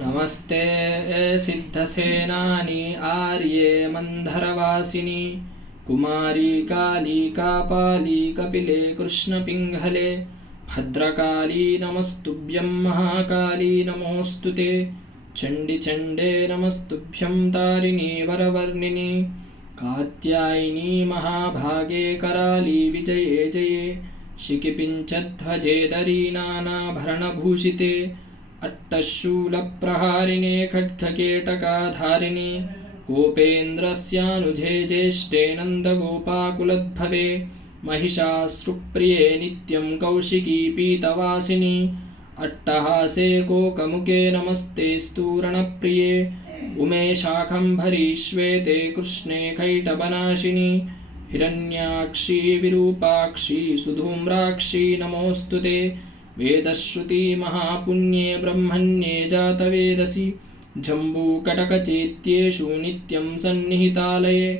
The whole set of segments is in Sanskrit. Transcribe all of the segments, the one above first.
नमस्ते सिद्धसेनानि आर्ये मंधरवासिनी कुमारी काली कापाली कपिले कृष्णपिंगले भद्रकाली नमस्तुभ्यं महाकाली नमोस्तुते चंडी चंडे नमस्तुभ्यं तारिणी वरवर्णिनी कात्यायनी महाभागे कराली विजये जये शिखिपिंचध्वजे दरी नानाभरणभूषिते अट्टशूलप्रहारिणे खड्गकेटकाधारिणे गोपेन्द्रस्यानुजे ज्येष्ठे नन्दगोपाकुलद्भवे महिषासुरप्रिये नित्यं कौशिकी पीतवासिनी अट्टहासे कोकमुखे नमस्ते स्तूरणप्रिये उमे शाकम्भरी श्वेते कृष्णे कैटभनाशिनी हिरण्याक्षी विरूपाक्षी सुधूम्राक्षी नमोस्तुते वेदश्रुति महापुण्ये ब्रह्मण्ये जातवेदसि जम्बूकटकचेत्येषु नित्यं सन्निहितालये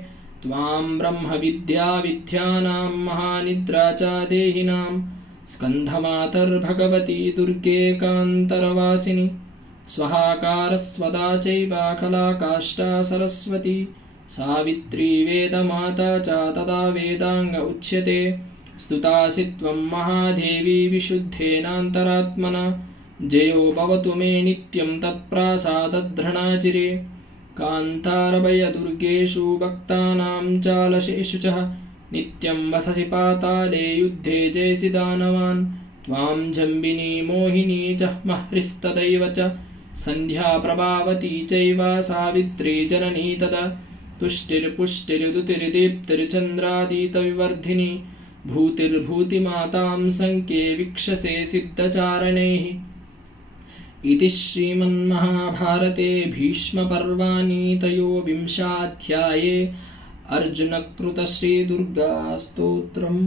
त्वां ब्रह्मविद्याविद्यानां महानिद्रा च देहिनां स्कन्धमातर्भगवती दुर्गे कान्तरवासिनी स्वहाकारस्वदा चैव खलाकाष्ठा सरस्वती सावित्री वेदमाता च तदा वेदांग उच्यते स्तुतासि त्वं महादेवी विशुद्धेनान्तरात्मना जयो भवतु मे नित्यं तत्प्रासादधृणाचिरे कान्तारभयदुर्गेषु भक्तानां चालशेषु च नित्यं वससि पाताले युद्धे जयसि दानवान् त्वां जम्बिनी मोहिनी च महृस्तदैव च सन्ध्या प्रभावती चैव सावित्री जननी तदा तुष्टिर्पुष्टिर्दुतिर्दीप्तिर्चन्द्रादितविवर्धिनी भूतिर्भूतिमातां संख्ये वीक्षसे सिद्धचारणैः इति श्रीमन्महाभारते भीष्मपर्वणि त्रयोविंशाध्याये अर्जुनकृत श्रीदुर्गास्तोत्रम्।